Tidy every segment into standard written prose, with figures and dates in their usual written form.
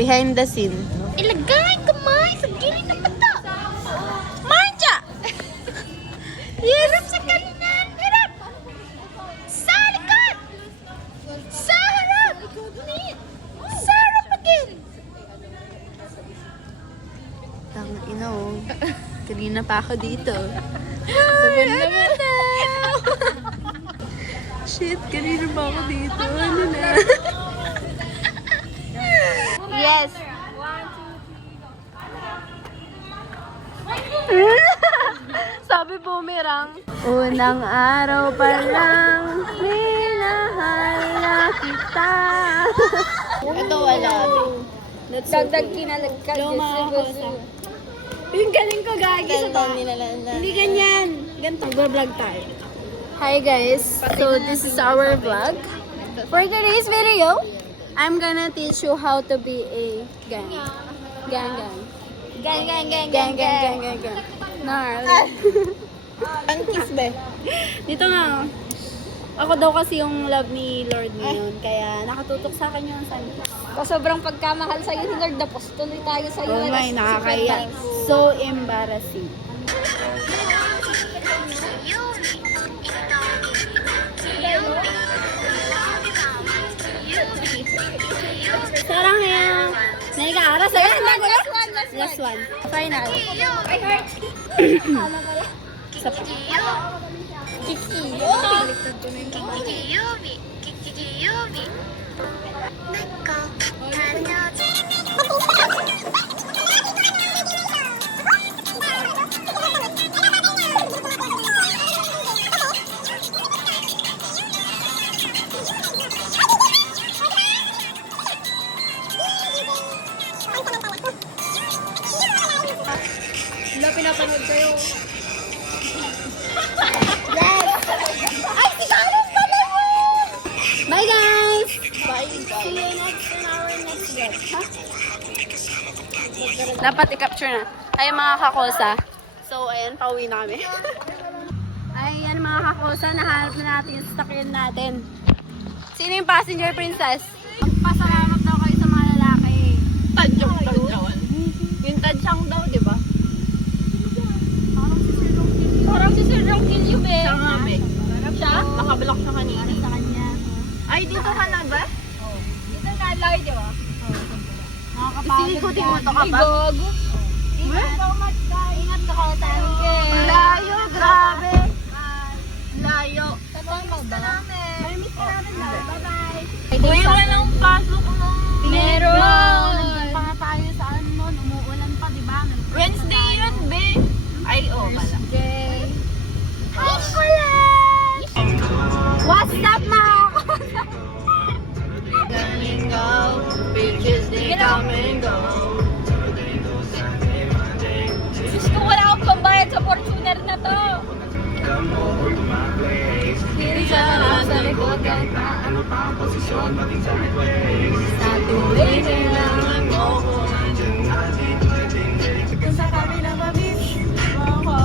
Behind the scene. Ilagay kamay sa gilid ng mata. Marja! Hirap sa kanan. Hirap. Sa likod. Sa harap. Sa harap again. Tanga ina oh. Kanina pa ako dito. Babon naman. Shit, kanina pa ako dito. Ano na? Yes! Sabi bumirang. Unang araw pa lang, minahal na kita. Ito wala. Dagdag kinalag ka. Yung galing ko gagi sa ba? Hindi ganyan. Ganito. Mag-vlog tayo. Hi guys, so this is our vlog. For today's video, I'm gonna teach you how to be a gang. Gang. Ang kiss ba? Dito nga. Ako daw kasi yung love ni Lord ngayon, kaya nakatutok sa akin yung san. Sobrang pagkamahal sa'yo ni Lord, tapos tuloy tayo sa'yo. Oh my, nakakaya. So embarrassing. Sarang yan. Naikaaras. Last one. Final. Isa pa. Wala, pinapanood kayo. Bye guys! Bye. See you next in our next vlog. Dapat i-capture na. Ay mga kakosa. So ayan, pauwi na kami. Ayan mga kakosa, nahanap na natin yung sasakyan natin. Sino yung passenger princess? Magpasalamat daw kayo sa mga lalaki. Tadyong daw. Yung tadyang daw, di ba? Parang si Sir Rockil yung be. Siya nga be. Siya? Nakablock siya kanina. Sa kanya. Ay, dito ka na ba? Dito na live, di ba? Nakakapagod. Sinikutin mo to ka ba? Gago. Ingat so much ka. Ingat ka. Thank you. Layo, grabe. Layo. Miss ka namin. May miss ka namin daw. Bye-bye. Uy, walang pasok mo. Meron! Nandun pa nga tayo sa ano, umuulan pa, di ba? Wednesday yun, be. Ay, oh, pala. Thursday. Hi, Kulit! What's up, mga Galing go, bitches, they come and go. Diyos ko, wala akong pambayad sa Fortuner na to. Diri sa sa likod ng Ano pa ang posisyon, maging sideways. sa tuloy kailangan mo ko. Kung sa kabila mamiss mo ko.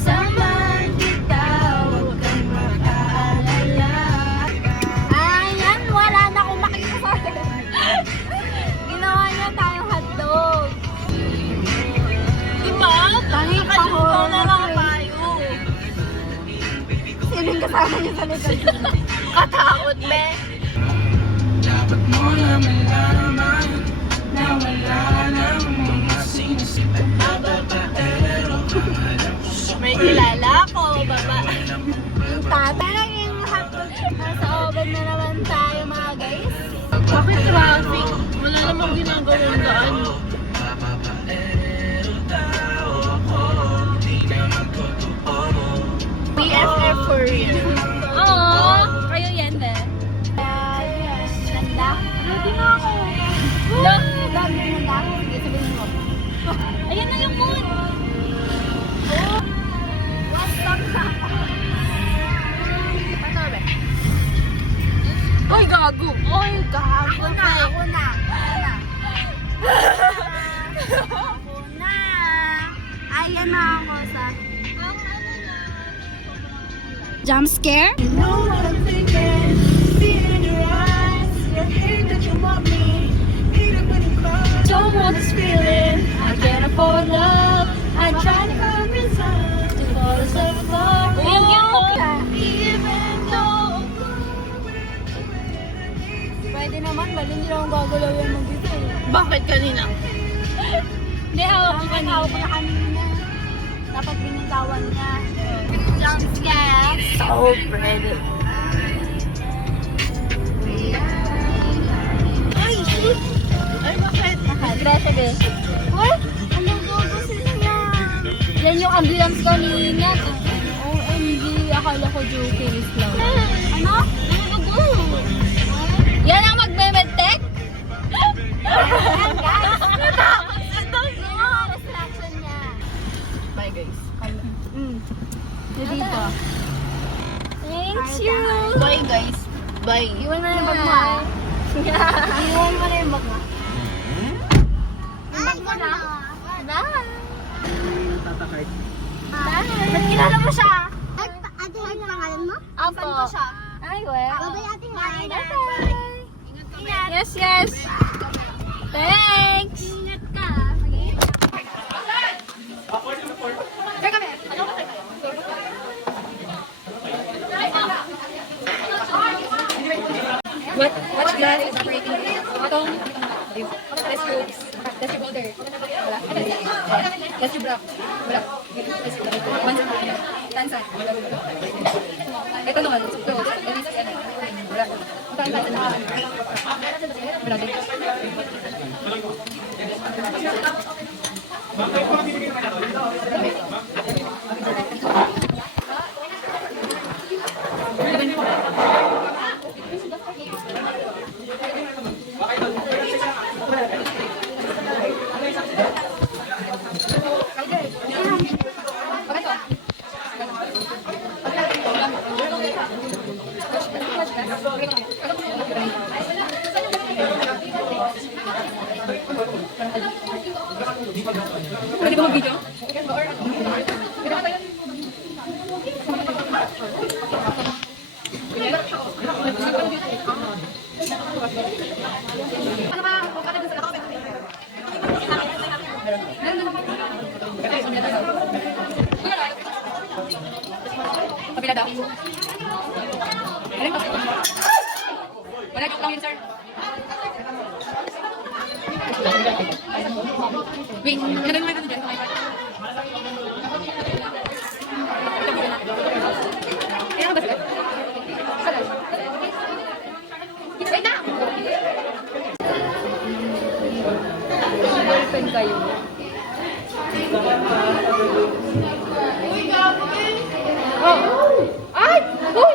Samahan kita, huwag kang mag-aalala. Ayan, wala na akong makita sa akin. Ginawa niya tayong hotdog. Diba? Tangi pa ko. na lang tayo. Sinong kasama niya sa likod? Katakot, be. Dapat mo na malaman na wala nang mga sinisipat na babaero. May kilala ko, baba. Parang yung hotdog. Nasa oven na naman tayo mga guys. Bakit traffic? Wala namang ginagawang daan. BFF for real. Oo, kayo yan din. Ganda. Ready na ako. Look! Dami ng dami. Sige, sabihin mo. Ayan na yung moon! What's up sa? Panobe. Uy, gago! Oy, gago na. Ako na. Ako na. Ayan na ako sa... Jump scare? You know what I'm thinking, see it in your eyes. You hate that you want me, hate it when you cry. for love. I try to compromise to fall so far. Even though pwede naman, bali hindi lang gagalaw yung mag-isa. Bakit kanina? Hindi, hawak ko kanina. Hawak ko na kanina. Dapat binitawan niya. Jump scare. So pretty. Ay, shoot! Ay, bakit? Grasa, be. What? Ano gogo sila yan? Yan yung ambulance kanina. OMG, akala ko jokeries lang. Ano? Ano gogo? Yan ang magme-medtech? Ayan, guys. Yan ang distraction niya. Bye, guys. Dito. Thank you. Bye, guys. Bye. Iwan mo na yung bag mo, ha? Iwan mo na yung bag mo. Yung bag mo na. Bye. Bye. Ba't kilala mo siya? Ate, ano pangalan mo? Apo. Ay, well. Babay, ate. Bye. Yes, yes. Thanks. Ingat ka. Watch glass is operating. Bottom. Test tubes. Test your holder. Wala. Test your block. Wala. Test your block. One side. Tansa. Ito naman. Close. It is ano. Wala. Tansa. Wala din. Pwede ba mag-video? Kapila daw. Wala, joke lang yun, sir. Wait, ano naman ito dyan? Kaya ba sila? Wait na! Girlfriend kayo. Oh! Ay! Uy!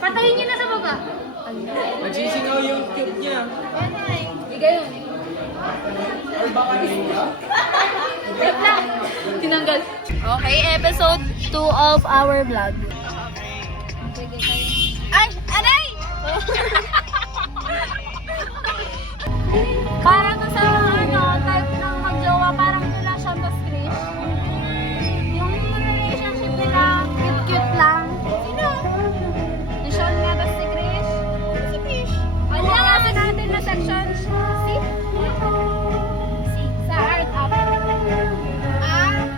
Patayin niyo na sa baba. Nagsisingaw yung cute niya. Igay yun. Wait lang. Tinanggal. Okay, episode 2 of our vlog. Ay! Aray! Parang to sa ano, type ng magjowa, parang nila siya to Krish. Yung relationship nila, cute-cute lang. Sino? Si Sean nga to si Krish. Si Krish? Ano nga kasi natin na section? Si? Sa art up. Ah?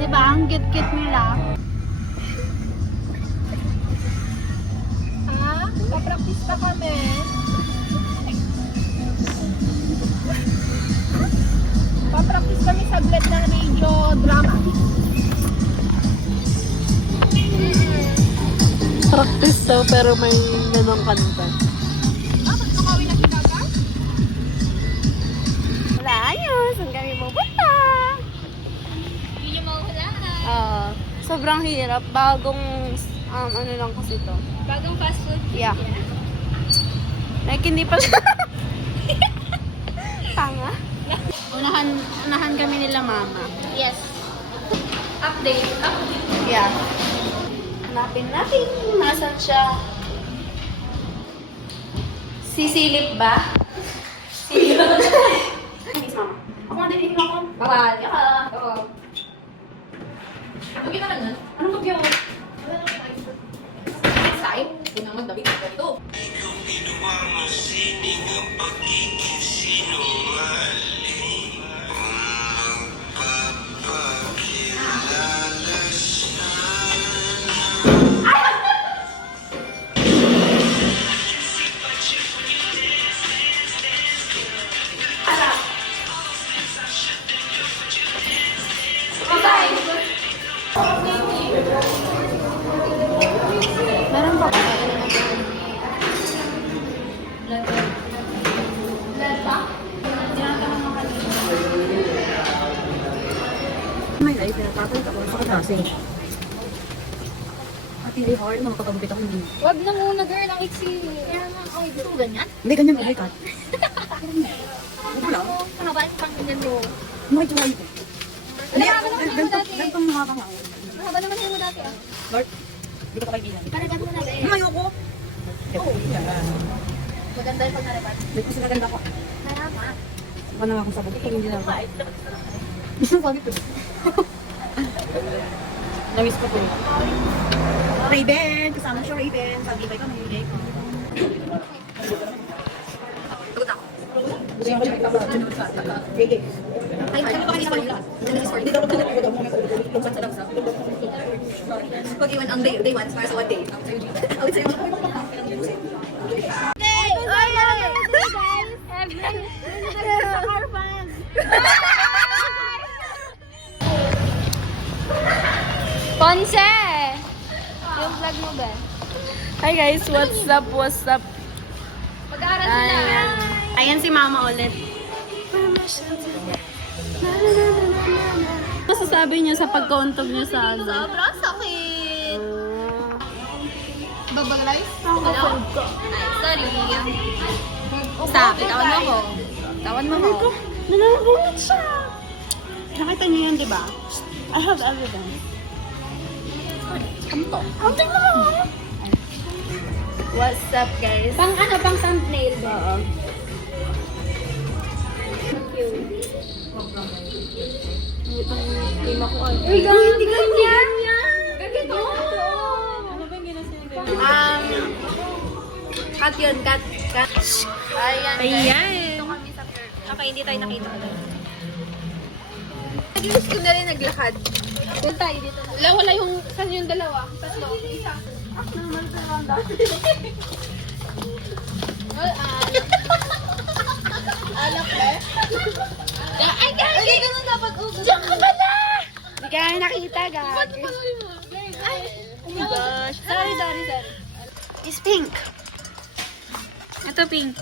Diba? Ang cute-cute nila. Ha? Papractice pa kami. Papractice kami saglit na radio drama. Practice daw, pero may ganong kanta. Ba't nakawin na si Gaga? Wala, ayun. Saan kami pupunta? Hindi niyo mahulaan. Sobrang hirap. Bagong, ano lang kasi to. Bagong fast food. Yeah. Like, hindi pa siya. Tanga. Unahan kami nila mama. Yes. Update. Yeah. Hanapin natin. Nasaan siya? Sisilip ba? Silip. Thanks, mama. Ako ang dinitin ako. Bawal. Yaka. Oo. Huwag na lang. Anong bagyo? Sa'yo. Kung naman, dabi ka ito. Meron pa ba? May life na tatay ako sa kasi. At hindi hard na makakagupit ako hindi. Wag na muna, girl. Ang iksi. Kaya nga, okay, gusto mo ganyan? Hindi ganyan may haircut. Ano lang? Ano ba yung pang ganyan mo? May tuwal ko. Hindi, Ano naman yung dati? ganitong nakakanga. Ano ba naman yung mo dati, ah? Lord, hindi ko kaibigan. Para gano'n na rin. Lumayo ko. Oo. Maganda yung pag naripat. Hindi ko sila ganda ko. Narama. Baka na akong sabog. Ito hindi na ako. Gusto ko ito. Namiss ko po. Raven! Kasama siya Raven. Sabi ka may ko. Pagod ako. Gusto niya ko siya ikaw. Raven. Ay, kami pa kanina kanila. Hindi daw ko pagod ako. Lungsan sa lamsa. Pag iwan ang day one, para sa one day. I would say, Ponce! Yung vlog mo ba? Hi guys, what's up, what's up? Mag-aaral sila. Ayan si mama ulit. Masasabi niya sa pagkauntog niya sa ano? Sobrang sakit. Babang rice? Hello? Ay, sorry. Stop, Tawan mo ko. Tawan mo ko. Nananagulat siya. Nakita niyo yun, di ba? I have evidence. Kamto. Tingnan mo. What's up, guys? Pang ano, pang thumbnail ba? Oo. Uy, hindi ganyan. Ganito. Cut yun, cut. Ayan. Ayan. Okay, hindi tayo nakita. Gusto ko na rin naglakad. Doon tayo dito. Wala yung, saan yung dalawa? Tatlo. Isa. Well, alak eh. Ay, guys! Ay, ganun dapat ugas. Diyan ka pala! Hindi ka namin nakita, guys. Ay, Oh my gosh. sorry. It's pink. Ito pink.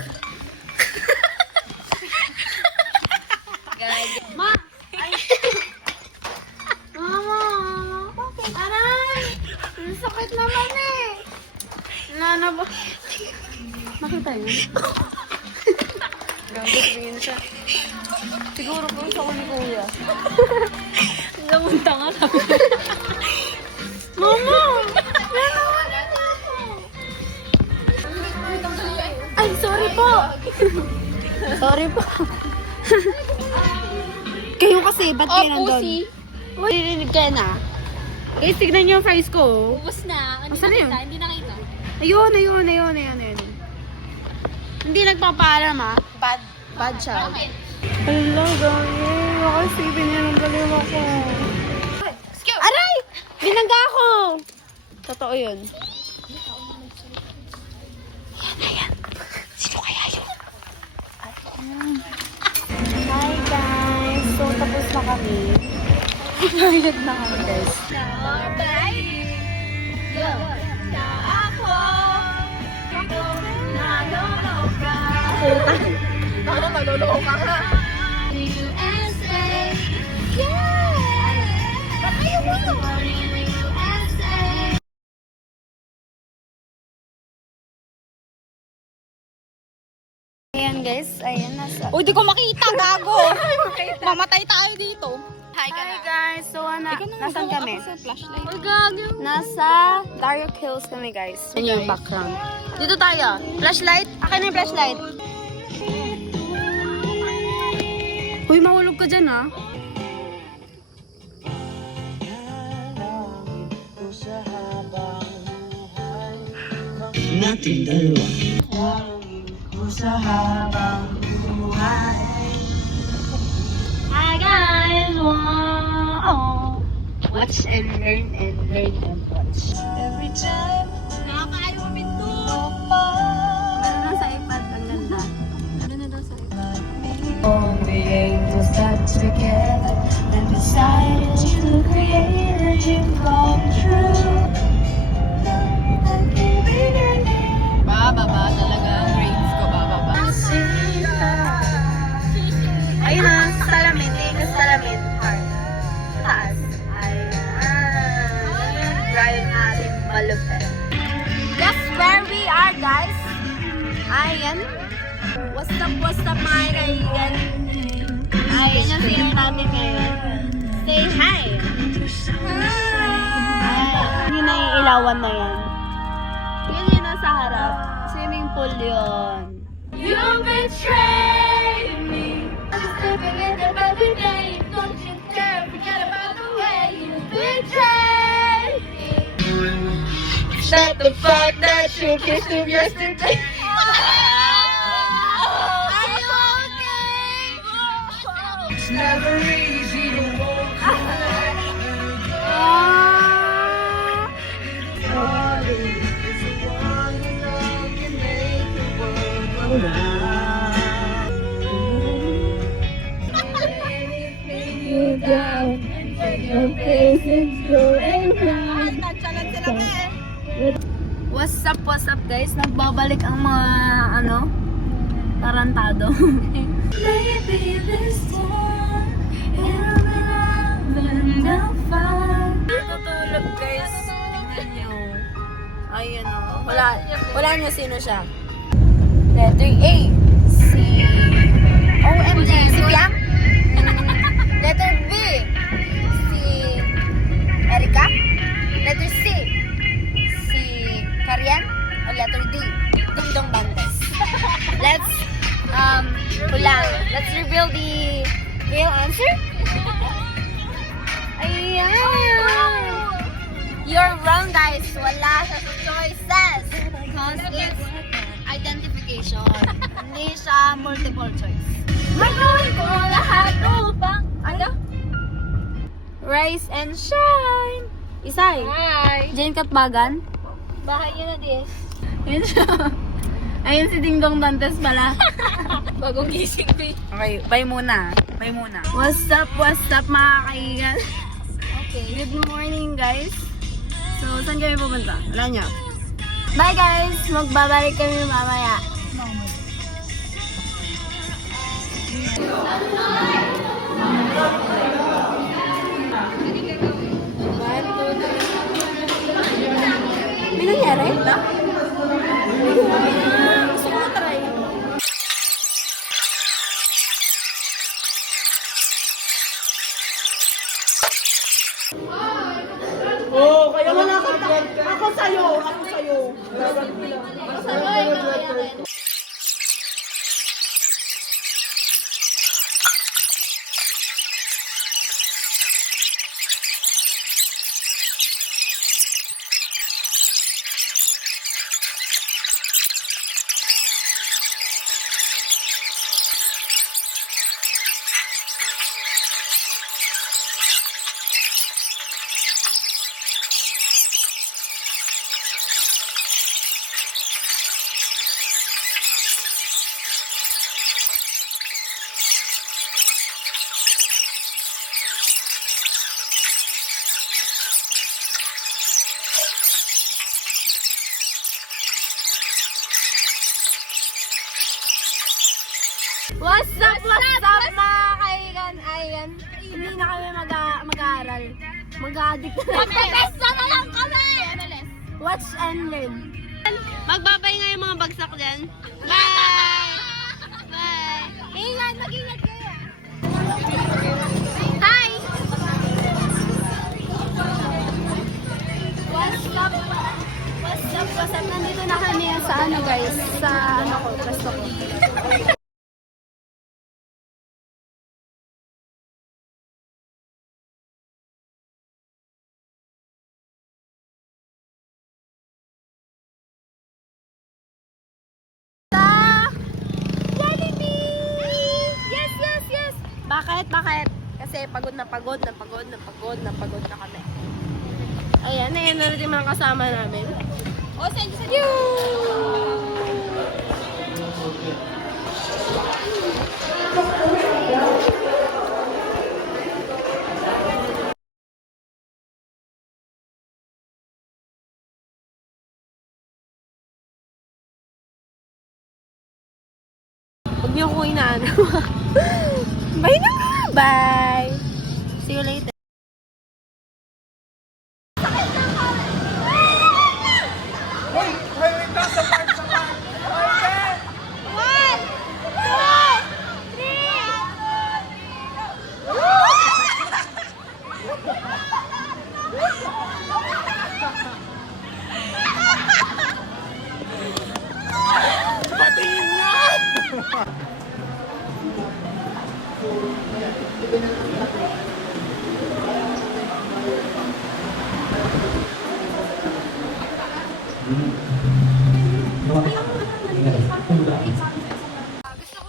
Ma! Ay! Mama! Bakit? Aray! Ang sakit naman eh! Nanaba... Nakita niyo? Gago, tingin siya. Siguro po sa ko ni Kuya. Namunta nga lang. Mama! Nanawalan niya ako! Ay, sorry po! Sorry po. Kayo kasi, ba't kayo nandun? Uy, narinig kayo na. Guys, tignan niyo yung fries ko. Ubus na. Hindi Asan na yun? nakita, hindi nakita. Ayun. Hindi nagpapaalam ah. Bad siya. Hello, guys. Kasi binananggalim ako. Aray! Binangga ako! Totoo yun. Yan. Sino kaya yun? Hi, guys. So, tapos na kami. Narinig na kami, guys. Baka maloloko ka nga. Ayan, guys. Ayan, nasa... Uy, di ko makita, gago. Mamatay tayo dito. Hi, guys. So, nasan kami? Uy, gago. Nasa Dario Hills kami, guys. Yan yung background. Dito tayo. Flashlight? Akin na yung flashlight. Uy, mahulog ka dyan, ha? nating dalawa. Hi guys! Wow! Watch and learn and learn and watch. Every time nakakaayaw minto! Meron na sa iPad, ang ganda. Meron na daw sa iPad. All the angels got together and decided to create a dream come true. Bababa talaga ang grades ko, bababa. Ayun na, sa salamin. Sa salamin. Taas. Ayan. Drive natin malupit. That's where we are, guys. Ayan. What's up, mga kaibigan? Ayan yung sino namin ngayon. Say hi! Hi! Yun na yung ilawan na yan. Yan yun nasa harap. Swimming pool yun. You betrayed me. I'm sleeping in the bed today. Don't you dare forget about the way you betrayed me. Not the fact that you kissed him yesterday. Are you okay? It's never easy to walk What's up guys? Nagbabalik ang mga tarantado. Maybe this time it'll be love and I'll find. Tutulog guys. Tingnan nyo. Ayan o. Wala nyo sino siya. Letter A. Si OMG. Si Biang. Letter B. Si Erika. Letter C. Si Karian. O letter D. Dingdong Bantes. Let's reveal the real answer. Ayan. You're wrong guys. Wala sa choices. Because it's identification. Hindi siya multiple choice. Gagawin ko lahat upang ano? Rise and shine. Isay. Hi! Jane Katbagan. Bahay niyo na dis. Ayun siya. Ayun si Dingdong Dantes pala. Bagong gising din. Okay, bye muna. Bye muna. What's up mga kaigan? Okay. Good morning guys. So, saan kami pupunta? Wala niyo. Bye guys! Magbabalik kami mamaya. May nangyari? Gusto ko na-try. Oh, kaya wala ka. Ako sa'yo. What's up mga kaigan? Ayan. Hindi na kami mag-aaral. Mag-addict na. Magpapesta na lang kami! Watch and learn. Magbabay nga yung mga bagsak dyan. Bye! Bye! Ingat! Mag-ingat kayo! Hi! What's up? Nandito na kami sa guys? Sa pwesto ko. Bakit? Kasi pagod na kami. Ayan, ayan na rin yung mga kasama namin. Oh, send you. Huwag niyo ko inaano. Bye na nga! Bye! See you later.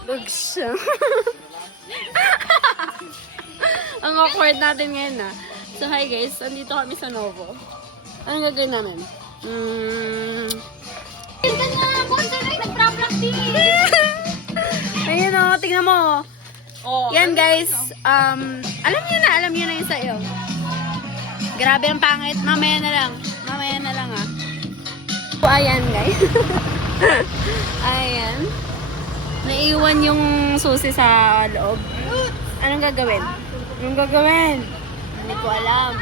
Bugs. Ang awkward natin ngayon na. So hi guys, andito kami sa Novo. Anong gagawin namin? Tingnan nga, monster na nag-practice. Ayun o, tingnan mo. Yan guys, alam niyo na yun sa iyo. Grabe ang pangit, mamaya na lang ah. So ayan guys. Ayan. Naiwan yung susi sa loob. Anong gagawin? Hindi ko alam.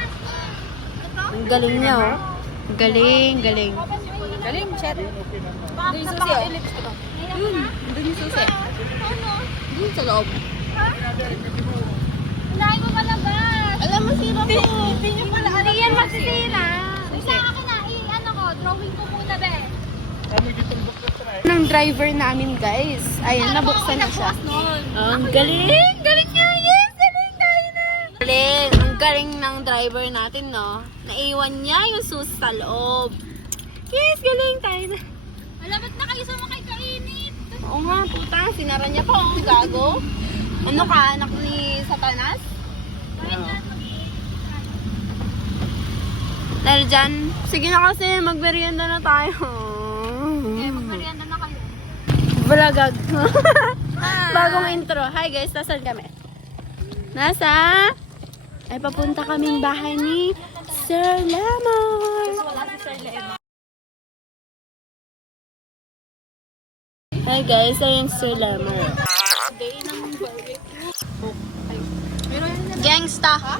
Ang galing niya oh. Galing. Galing, chat. Doon yung susi, oh. Doon yung susi. Doon sa loob. Unahin mo palabas. Alam mo, sila ko. Hindi yan magsisira. Isa ako na, drawing ko muna, be. Ng driver namin guys. Ayan, nabuksan na siya. Ang galing! Galing niya! Yes! Galing tayo na! Galing! Ang galing ng driver natin, no? Naiwan niya yung susi sa loob. Yes! Galing tayo na. Malabot na kayo sa mga kainit. Oo nga, puta. Sinara niya pa, oh. Gago. Ano ka? Anak ni Satanas? Dahil dyan, sige na kasi, magmerienda na tayo. Magmerienda na kayo. Vlogag. Bagong intro. Hi guys, nasan kami? Ay papunta kaming bahay ni Sir Lemon. Hi guys, ayun Sir Lemon. Gangsta.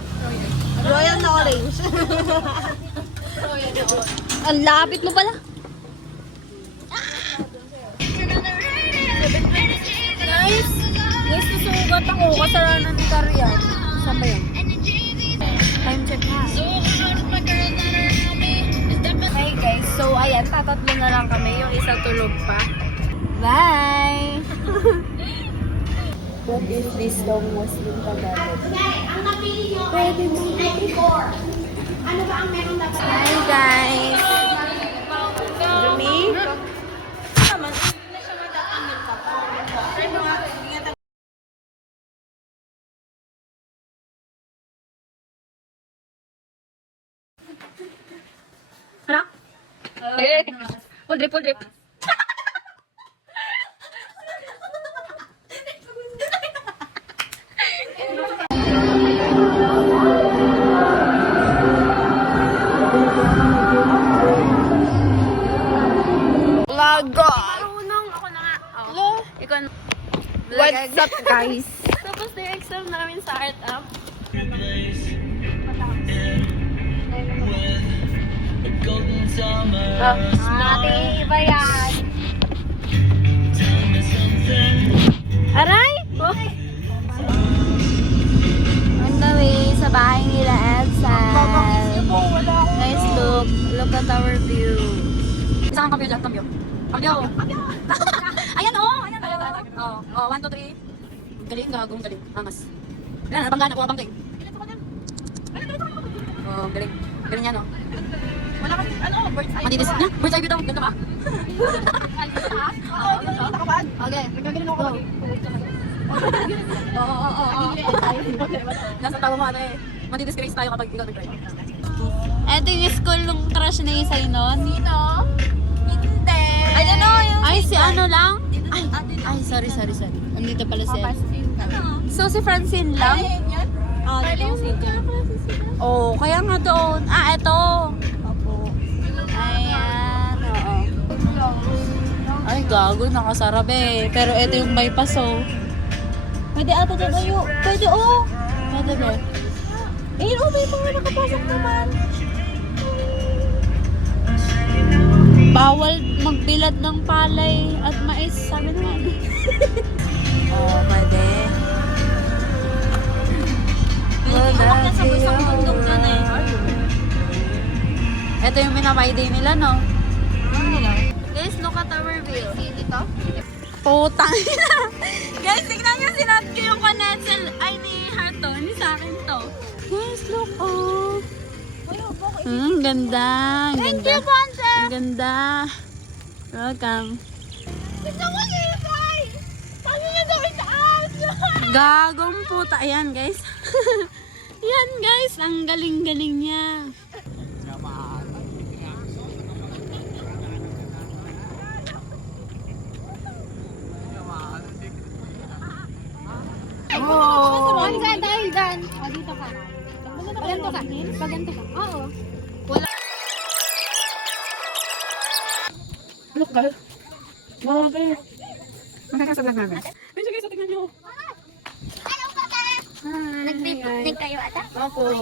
Royal na orange. Ang lapit mo pala. Guys, susugat ako. Kasalanan ni Karian. Saan ba yun? Time check na. Hey guys, so ayan, tatatlo na lang kami. Yung isa tulog pa. Bye! What is this long Muslim Tagalog? Pwede mo ano ba ang meron dapat? Hi guys! Dumi? Ano? Pull drip. Marunong ako na nga. Oh. Ikaw na. What's up guys? Tapos na yung exam namin sa Art Up. Ate, iba yan. Aray! Oh. On the way sa bahay nila Edsel. Guys, look at our view. Isang kapyo dyan, kapyo. Kapyo! Ayan o! Ayan o! Oh, 1, 2, 3. Galing, galing. Angas. Ayan, nabangga na, bumabangting. Oh, galing. Galing yan o. Wala kasi, bird's eye. Matitis niya? Bird's eye view daw. Ganda ba? Okay, nagkagaling ako. Nasa tawa mo ano eh. Mati-disgrace tayo kapag ikaw nag-try. Ito yung school nung crush na Isay nun. Sino? Hindi. I don't know. Ay, si ano lang? Ay, sorry. Andito pala si So, si Francine lang? Oh, kaya nga doon. Ito. Opo. Ayan, oo. Ay, gago, nakasarap eh. Pero ito yung bypass, oh. Pwede ata doon, ayo. Pwede, oh. Pwede ba? Eh, oh, may mga nakapasok naman. Bawal magbilad ng palay at mais, sabi naman. Oh, pwede. Pilipino ka sa busang bundok dyan eh. Ito yung minamay-day nila, no? Guys, look at our view. Dito? Putang ina. Guys, tignan nyo sinat ko yung Conetzel. Ay, ni Harto. Ni sa akin to. Guys, look, oh. Ganda. Thank you, Ponce. Ganda. Welcome. Gusto mo sa'yo, guys! Paano niya gawin taas? Gagong puta. Ayan, guys. Yan, guys. Ang galing-galing niya. Oh! Ponce, dahil dyan. O, dito ka. Paganto ka. Paganto ka. Oo. Look, guys. Wow, guys. Makakasabag namin. Medyo guys, tingnan nyo. Nag-picnic kayo ata? Opo.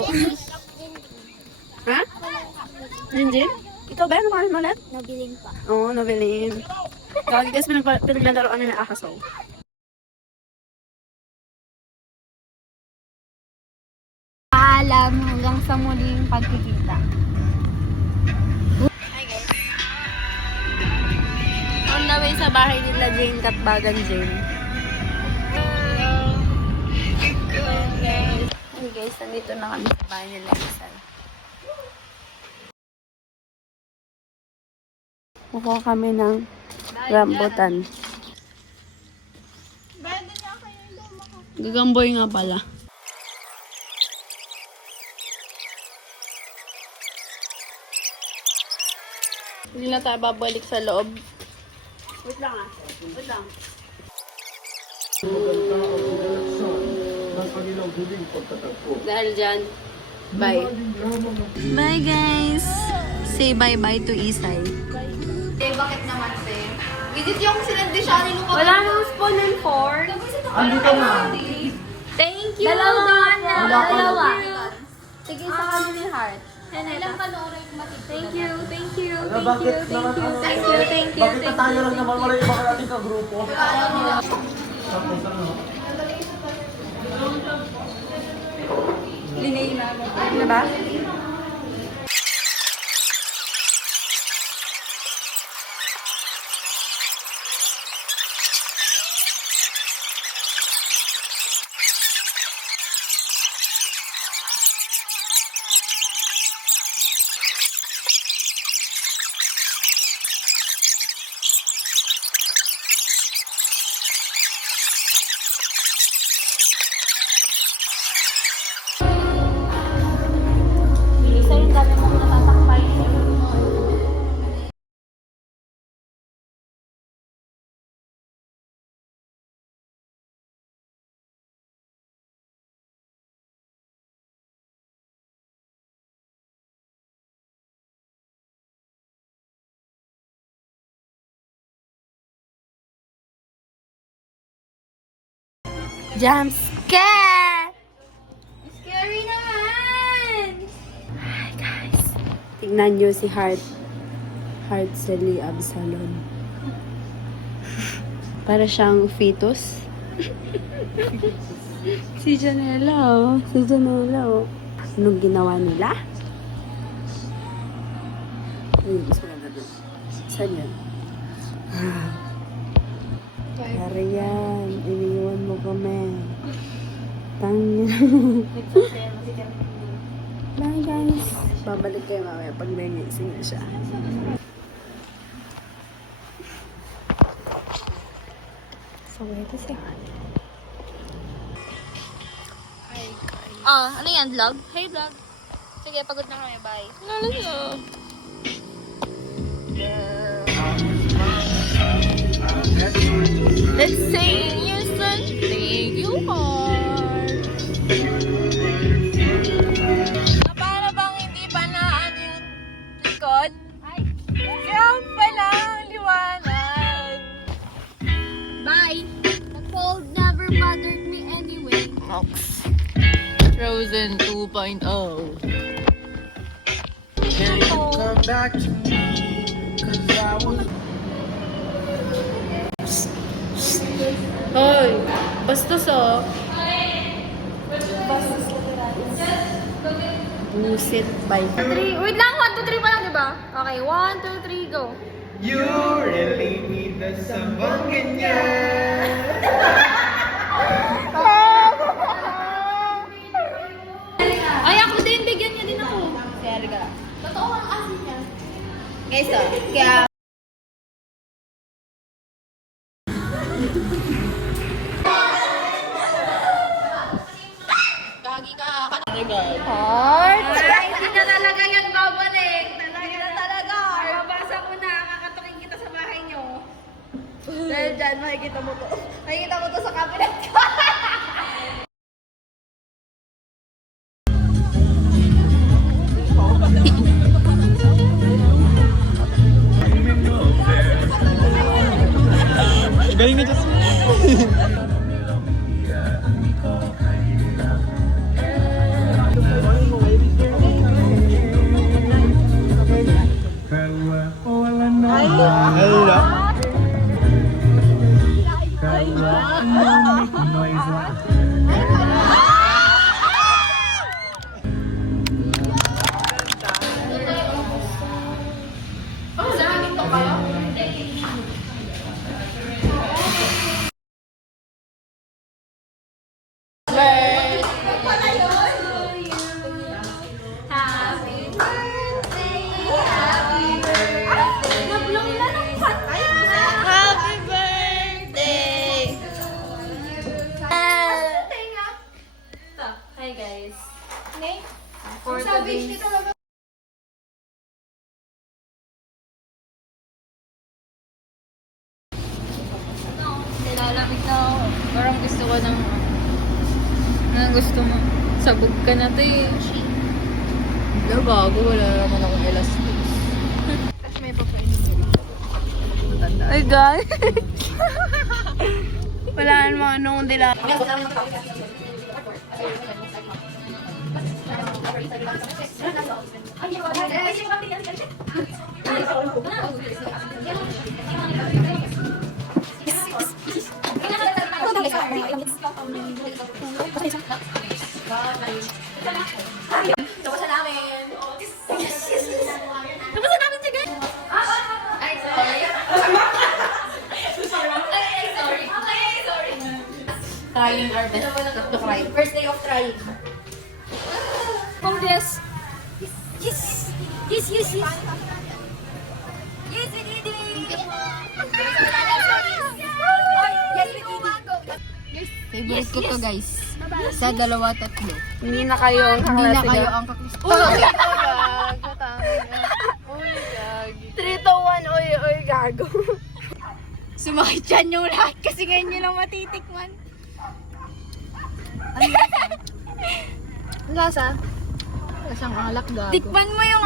Ha? Jinjin? Ikaw ba? Ano kami ulit? Nabiling pa. Oo, nabilin. Kaya guys, pinaglalaro kami ng akasaw. Paalam hanggang sa muling pagkikita. Hi guys. On the way sa bahay nila Jane Katbagan Jane. Hey guys, nandito na kami sa bahay nila Isay. Kukuha kami ng rambutan. Gagamboy nga pala. Hindi na tayo babalik sa loob. Wait lang ah. Wait lang. Dahil dyan, bye. Bye guys! Say bye-bye to Isay. Eh, bakit naman, te? Visit yung sinadisya nung Wala nang spoon and fork. Thank you! Dalawa. Sige, sa kami ni Heart. Ilang panoorin ko matipid. Thank you. Thank you, thank you. Bakit tayo lang naman wala iba ka natin ka grupo? Linay na. Ano ba? Isa yung dami mong natatakpay. Jump scare! Scary naman! Hi guys. Tignan nyo si Heart. Heart Sally Absalom. Para siyang fetus. Si Janela, oh. Si Janela, oh. Anong ginawa nila? Ay, gusto na doon. Saan yun? Pare yan. Iniwan mo kami. Tangin. Bye guys. Babalik kayo mamaya pag nangising na siya. So, wait a second. Ano yan, vlog? Hey, vlog. Sige, pagod na kami. Bye. Let's sing your son. Thank you, heart. Para bang hindi pa naan yung likod? Kaya pala ang liwanag. Bye. The cold never bothered me anyway. Frozen 2.0. Can you come back to me? 'Cause I was Hoy, bastos oh. Busit, bye. 3. Wait lang, 1, 2, 3 pa lang, diba? Okay, 1, 2, 3, go. You really need na someone ganyan. Ay, ako din, bigyan niya din ako. Serga. Totoo ang asin niya. Guys, kaya... Heart? Ay, hindi na talaga yan babalik. Talaga na talaga. Mabasa ko na, kakatukin kita sa bahay niyo. Dahil dyan, makikita mo to. Makikita mo to sa cabinet ko. Galing ni Jasmine. Hello. Happy birthday! Hi guys. For today's... Nilalamig na ako. Parang gusto ko ng... Anong gusto mo? Sabog ka na to eh. Pero bago, wala naman akong elastic. Tapos may papainin ko rin. Ay, guys! Wala naman anong dila. Tapos namin! Tapos namin siya, guys! Ay, sorry! Trying our best not to cry. First day of trying. Oh, yes. Yes. Yes, yes, yes. Yes, we did it. Yes, we did it. Favorite ko to guys. Sa 2, 3. Hindi na kayo ang Hindi na kayo ang kaklase. Uy! Uy, gag. 3 to 1, uy, gago. Sumakit yan yung lahat kasi ngayon nyo lang matitikman. Ang lasa? Lasang alak gago. Tikman mo yung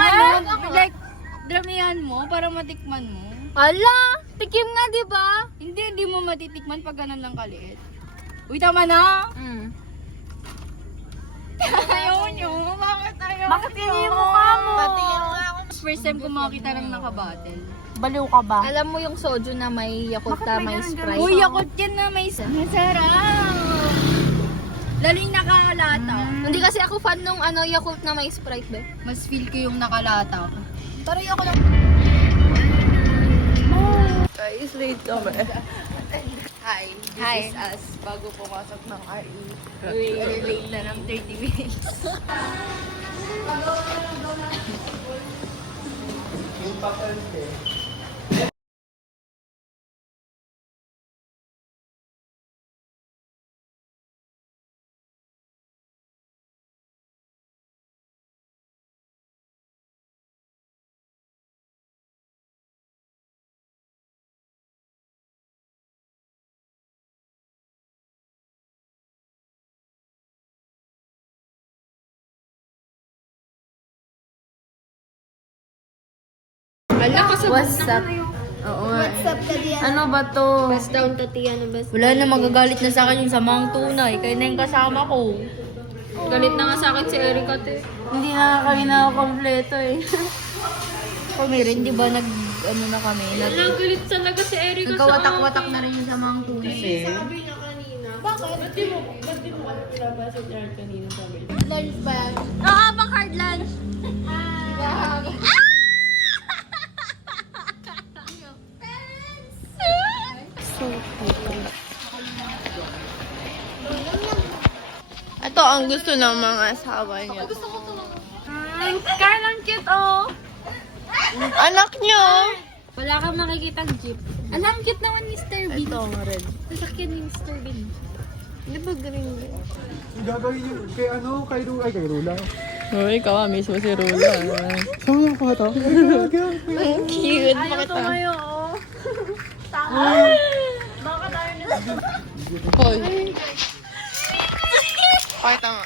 like, dramihan mo para matikman mo. Ala! Tikim nga, di ba? Hindi mo matitikman pag ganun lang kaliit. Uy, tama na! Ayaw nyo? Bakit ayaw Bakit yun yung mukha mo? First time ko makakita ng nakabattle. Baliw ka ba? Alam mo yung soju na may Yakult na may Sprite? Uy, Yakult yan na may masarap! Lalo yung nakalata. Hindi kasi ako fan nung Yakult na may Sprite ba? Mas feel ko yung nakalata ko. Pero ayoko lang. Guys, late kami. Hi, this is us bago pumasok ng RE. We're late na ng 30 minutes. Yung papel Ala, kasabot What's na up? Oo nga. What's up, Kadian? Ano ba to? Best down tati, ano best? Wala na, magagalit na sa akin yung samang tunay. Kaya na yung kasama ko. Galit na nga sa akin si Erica, te. Hindi na kami nakakompleto eh. Kami rin, di ba, ano na kami, Wala, galit talaga si Erica sa nagkawatak-watak na rin yung samang tunay. Lunch ba? Oo, pang hard lunch. Ito ang gusto ng mga asawa niya. Carl, ang cute oh. Anak niyo! Wala kang nakikitang jeep. Alam, cute naman ni Mr. Bean. Ito ang red. Sasakyan ni Mr. Bean. Di ba green? Gagawin yun kay ano, kay Rula. Oh, ikaw mismo si Rula. Saan mo ko ito? Ang cute. Bakit ah? oh. Hoy. Pakita nga.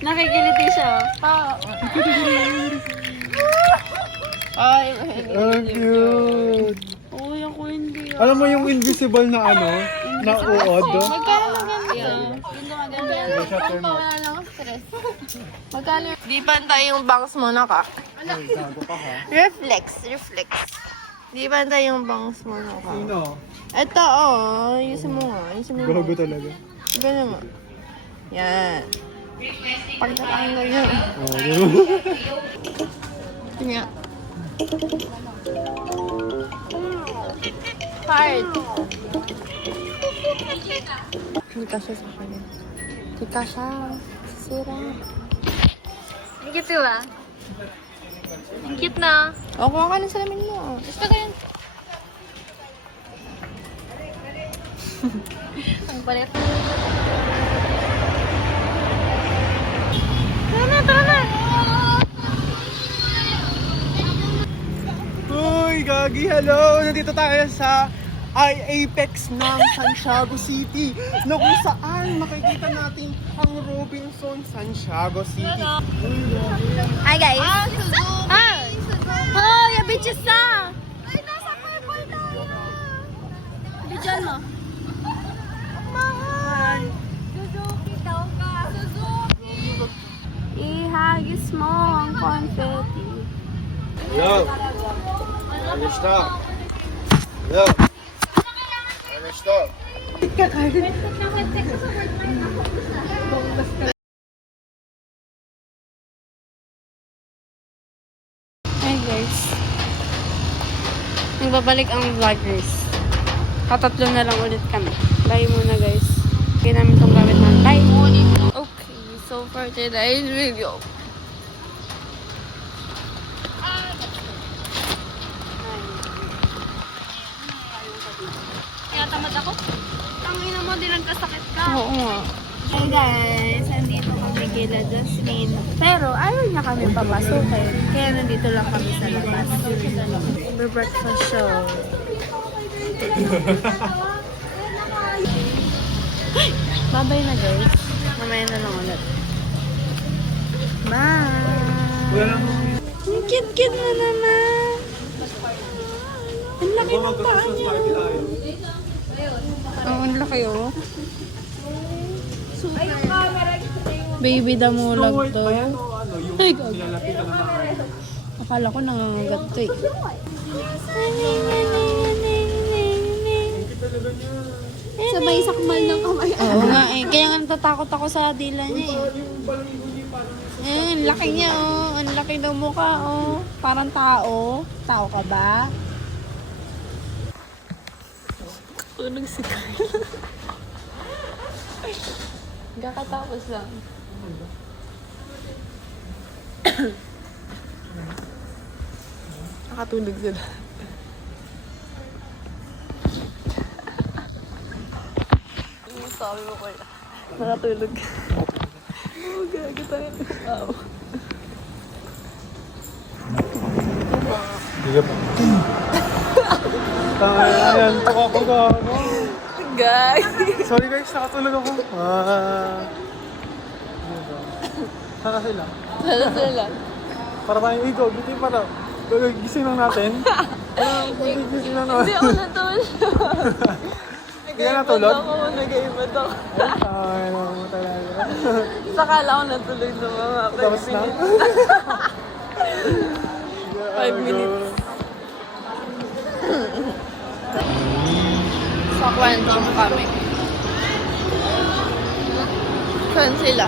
Nakikiliti siya. Ay, Ang cute. Uy, ako hindi. Alam mo yung invisible na ano? Na uod? Hindi siya turn off. Di pantay yung bangs mo na ka. Ay, gago ka ha. Reflex. Di pantay yung bangs mo na ka. Sino? Ito, oh. Ayusin mo nga. Gago talaga. Ganun mo. Yan. Pagkatanggal yun. Oh, Yun nga. Heart. Hindi ka siya sa kanya. Hindi ka siya. Sira. Ang cute ba? Ang cute na. O, kuha ka ng salamin mo. Gusto ko yun. Ang palit. Hoy, Gagi, hello! Nandito tayo sa Apex ng Santiago City na kung saan makikita natin ang Robinson Santiago City. Hi guys. Hi. Oh, yung bitches na. Ay, nasa purple tayo. Bidyan mo. Mahal. Suzuki daw ka. Suzuki. Ihagis mo ang confetti. Yo! Ano stop? Yo! Ano stop? Hi guys. Nagbabalik ang vloggers. Katatlo na lang ulit kami. Bye muna guys. Kaya namin itong gamit na. Bye! Okay, so for today's video. Kaya tamad ako. Tangina mo, din nagkasakit ka. Oo nga. Hey guys, nandito kami kila Jasmine. Pero ayaw niya kami papasukin. Kaya nandito lang kami sa labas. Breakfast show. Bye-bye na guys. Mamaya na lang ulit. Bye! Wala lang. Ang cute-cute na naman. Ang laki ng paa niya. Oh, ang laki oh. Baby damulag to. Ay, gag. Akala ko nangangagat to eh. Sabay sakmal ng kamay. Oo nga eh. Kaya nga natatakot ako sa dila niya eh. Ang laki niya oh. Ang laki ng mukha oh. Parang tao. Tao ka ba? Tunog si Carl. Kakatapos lang. Nakatulog sila. Ano sabi mo pala? Nakatulog. Oh, gago tayo. Wow. Hindi ka pa. Ayan, ako. Guys! Sorry guys, nakatulog ako. Saan sila? Sana sila. Para tayong ego, bitin para. Gising lang natin. Gising lang natin. Hindi ako natulog. Hindi ka natulog? Ako, nag-iibad ako. Ay, naman mo talaga. Sakala ako natulog ng mga 5 Tapos na? minutes. 5 minutes. Sa kwento mo kami. Saan sila?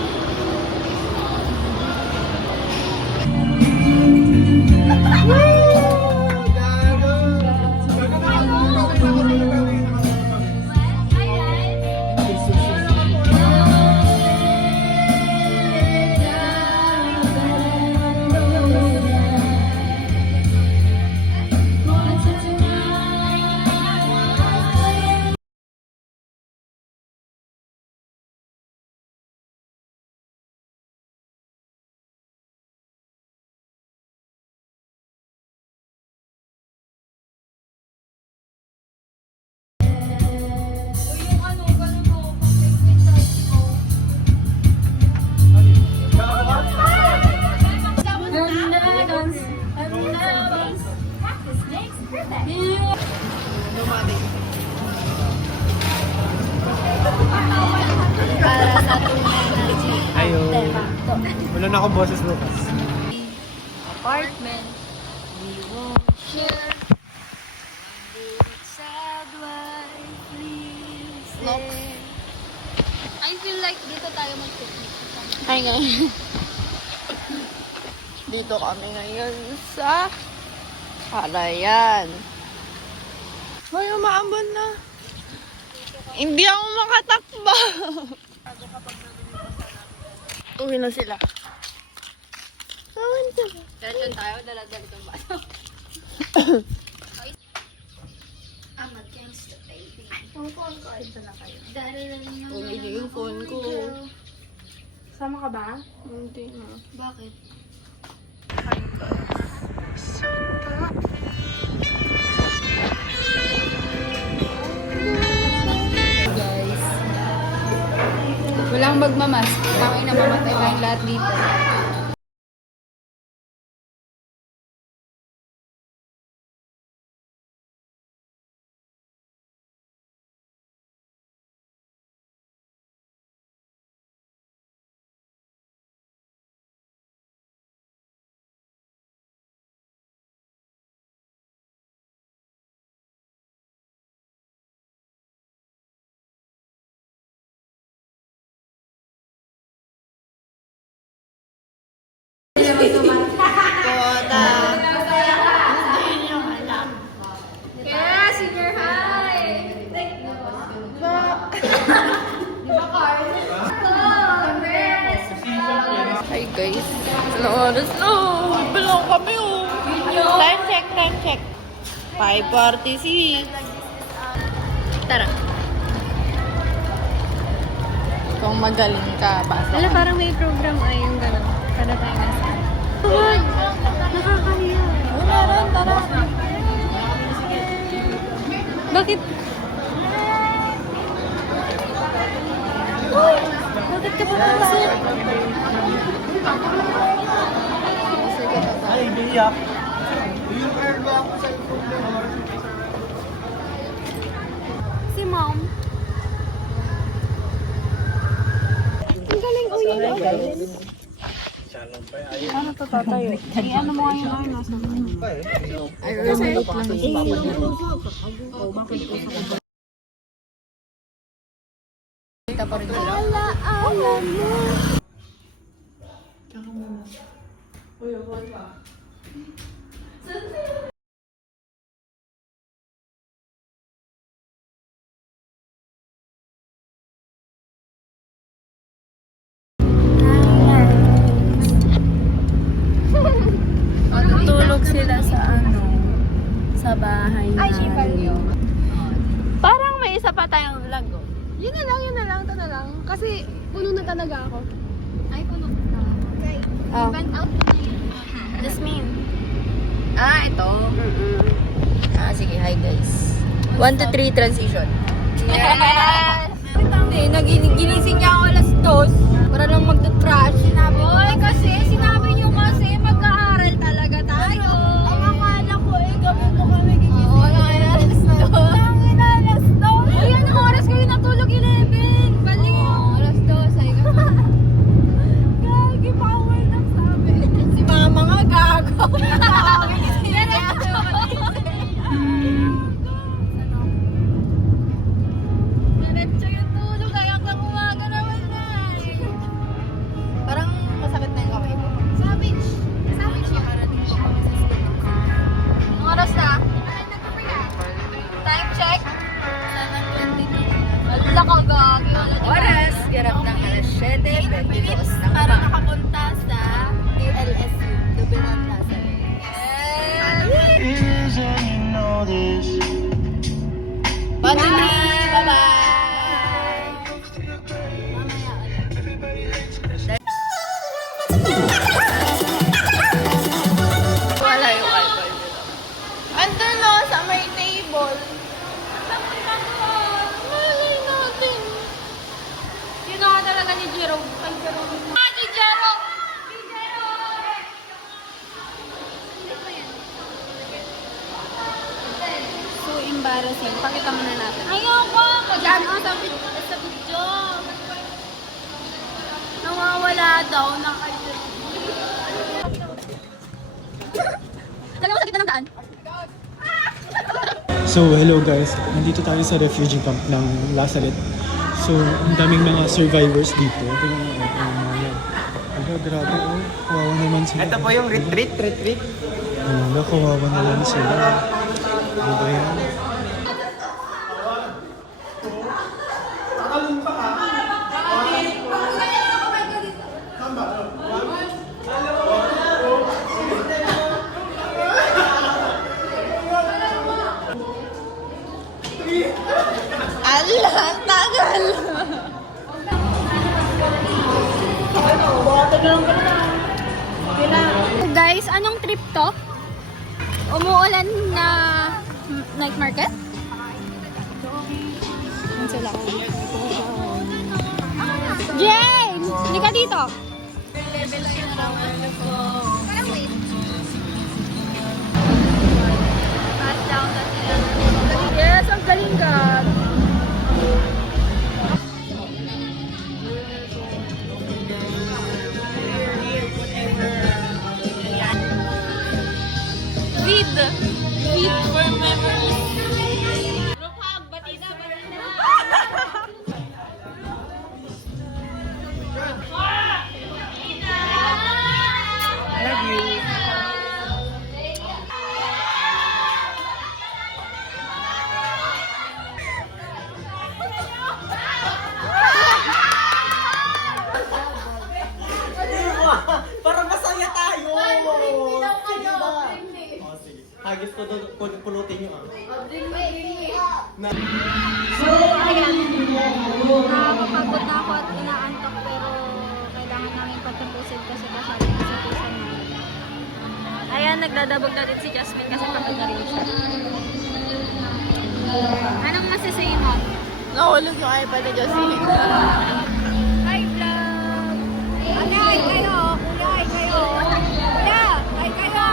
Para sa tunay na Ayun. Wala na akong boses, Lucas. Apartment. We won't share. Sad wife lives there. I feel like dito tayo mag-picnic. Ay, ngayon. Dito kami ngayon sa Halayan. Ay, umaambon na. Hindi ako makatakbo. Uwi na sila. Saan sila? Diretso tayo, dala-dala itong bata. I'm against the baby. Ang phone ko, ito na kayo. Umili yung phone ko. Sama ka ba? Hindi na. Bakit? Guys. Walang magmamas. Tangin na mamatay tayong lahat dito. Hi guys. Anong oras na? Bilang kami oh. Time check, time check. 5:46. Tara. Kung magaling ka, basta. Wala, parang may program ay yung gano'n. Kada tayo nasa. Huwag! Nakakahiya. Tara, tara. Bakit? Uy! Bakit ka pumasok? Ay, biyak. Yung airlo ako sa Si mom. Ang galing o yun. Ano to tatayo? Ano mo nga yung nasa Ay, remote lang. Kita pa rin sila. Alam mo. Tulog sila sa sa bahay namin. Parang may isa pa tayong vlog oh. Yun na lang, ito na lang. Kasi puno na talaga ako. Ay, puno. Okay. Oh. Went out na yun. Jasmine. Ito. Sige, hi guys. 1 to 3 transition. Yes! Hindi, ginising niya ako alas 2 para lang magda-trash. Sinabi ko, kasi sinabi niyo kasi mag-aaral talaga tayo. Pwede, 8 minutes para makapunta sa ULSU, Dubelan Plaza. Bye-bye! Wala yung alcohol. Andun no, sa may table. Malay natin. Yun nga talaga ni Jerome. Ay, Jerome. Ah, ni Jerome! Ni Jerome! So embarrassing. Pakita mo na natin. Ayoko! Diyan, oh, sa video. Nawawala daw ng Dalawa sa kita ng daan. So, hello guys. Nandito tayo sa refugee camp ng Lazaret. So, ang daming mga survivors dito. Tingnan mo, mga yan. Aga, grabe, oh. Kawawa naman sila. Ito po yung retreat. Aga, kawawa naman sila. Ano ba yan? Allah, tagal! Guys, anong trip to? Umuulan na night market? James! Hindi ka dito. Yes, ang galing ka. Feed for memories. Love you. Para masaya tayo! Hagis ko doon, pulutin nyo ah. Nakakapagod na ako at inaantok pero kailangan namin patapusin kasi masyado na sa tusan namin. Ayan, nagdadabog na din si Jasmine kasi pagod na rin siya. Anong masasay mo? Nahulog yung iPad ni Jocelyn. Hi, vlog! Kuya, ay kayo! Kuya, ay kayo! Kuya, ay kayo!